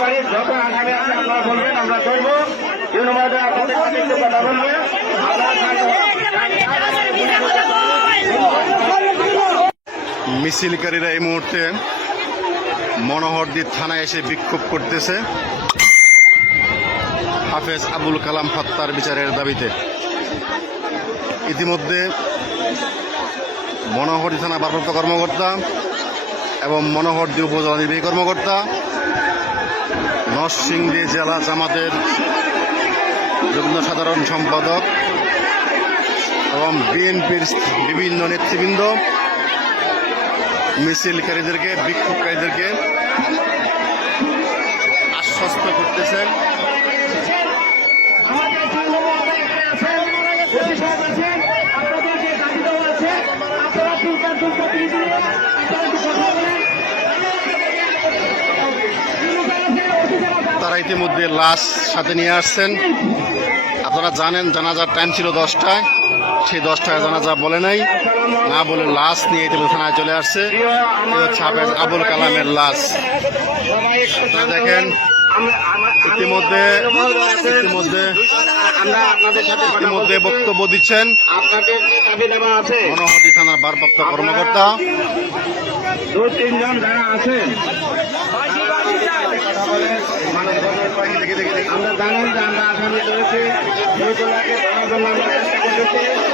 পারি যত আসামি আছে আপনারা বলবেন, আমরা বলবে। মিছিলকারীরা এই মুহূর্তে মনোহরদি থানায় এসে বিক্ষোভ করতেছে। হাফেজ আবুল কালাম হত্যার বিচারের দাবিতে। ইতিমধ্যে মনোহরদি থানা ভারপ্রাপ্ত কর্মকর্তা এবং মনোহরদি উপজেলা নির্বাহী কর্মকর্তা নরসিংদী জেলা জামাতের যুগ্ম সাধারণ সম্পাদক এবং বিএনপির বিভিন্ন নেতৃবৃন্দ মিছিলকারীদেরকে বিক্ষোভকারীদেরকে আশ্বস্ত করতেছেন। তারা ইতিমধ্যে লাশ সাথে নিয়ে আসছেন। আপনারা জানেন জানাজার টাইম ছিল দশটায়। সেই দশটায় জানাজা বলে নাই। না বলে লাশ নিয়ে ইতিমধ্যে থানায় চলে আসছে। হাফেজ আবুল কালামের লাশ। আপনারা দেখেন, ইতিমধ্যে ইতিমধ্যে ইতিমধ্যে বক্তব্য দিচ্ছেন মনোহরদি থানার ভারপ্রাপ্ত কর্মকর্তা। দু তিনজন যারা আছেন। আমরা জানেন যে আমরা আসামি করেছি ধরার জন্য আমরা চেষ্টা